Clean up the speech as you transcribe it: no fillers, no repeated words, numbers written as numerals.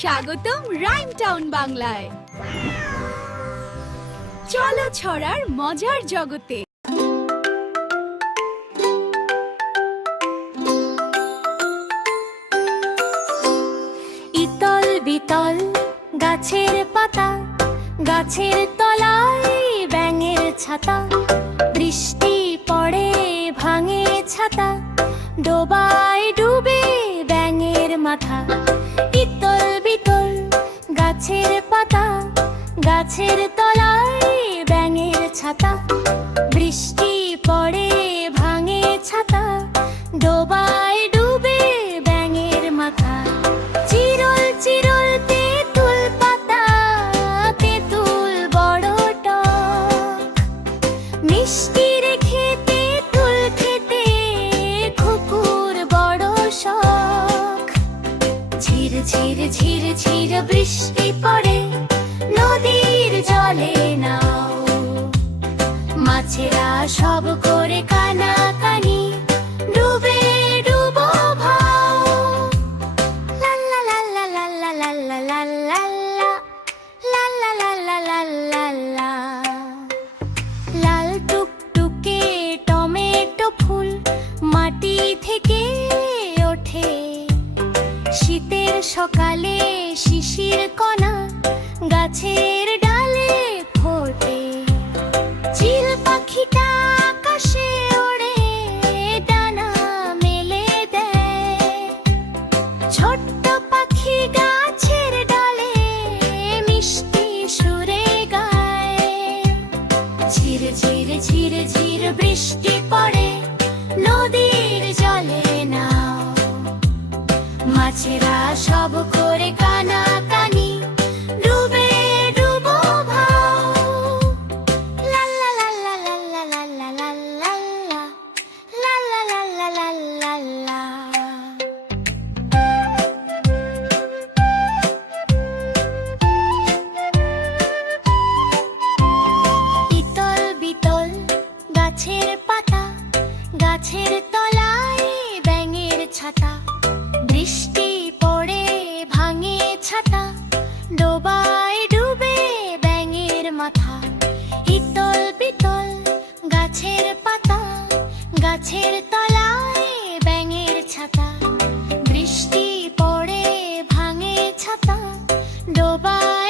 স্বাগতম rhyme town বাংলায়। চলো ছড়ার মজার জগতে। ইতল বিতল গাছের পাতা, গাছের তলায় ব্যাঙের ছাতা। বৃষ্টি পড়ে ভাঙে ছাতা, ডোবায় ডুবে ব্যাঙের মাথা। ইতল বিতল গাছের পাতা, গাছের তলায় ব্যাঙের ছাতা। বৃষ্টি পড়ে ভাঙে ছাতা, ডোবায় ডুবে ব্যাঙের মাথা। চিরল চিরল তেঁতুল পাতা, তেঁতুল বড় টক। মিষ্টি রেখে তেঁতুল খেতে কুকুর বড় শখ। ঝির ঝির ঝির ঝির বৃষ্টি পড়ে নদীর জলে নাও। মাছেরা সব করে কানাকানি, ডুবে ডুবো ভাও। লা লা লা লা লা লা লা লা লা লা লা লা লা লা লা লা লা। লাল টুকটুকে টমেটো ফুল মাটি থেকে ওঠে। শীতের সকালে শিশির কণা গাছের ডালে ফোটে। চিল পাখিটা আকাশে ওড়ে, ডানা মেলে দেয়। ছোট্ট পাখি গাছের ডালে মিষ্টি সুরে গায়। ঝির ঝির ঝির ঝির বৃষ্টি পড়ে নদীর জলে নাও। মাছেরা সব করে কানাকানি, ডুবে ডুবো ভাও। লা লা লা লা লা লা লা লা লা লা লা লা লা লা লা লা লা। ইতল বিতল গাছের পাতা, গাছের তলায় ব্যাঙের ছাতা। বৃষ্টি পড়ে ভাঙে ছাতা, ডোবায় ডুবে ব্যাঙের মাথা। ইতল বিতল গাছের পাতা, গাছের তলায় ব্যাঙের ছাতা। বৃষ্টি পড়ে ভাঙে ছাতা, ডোবায়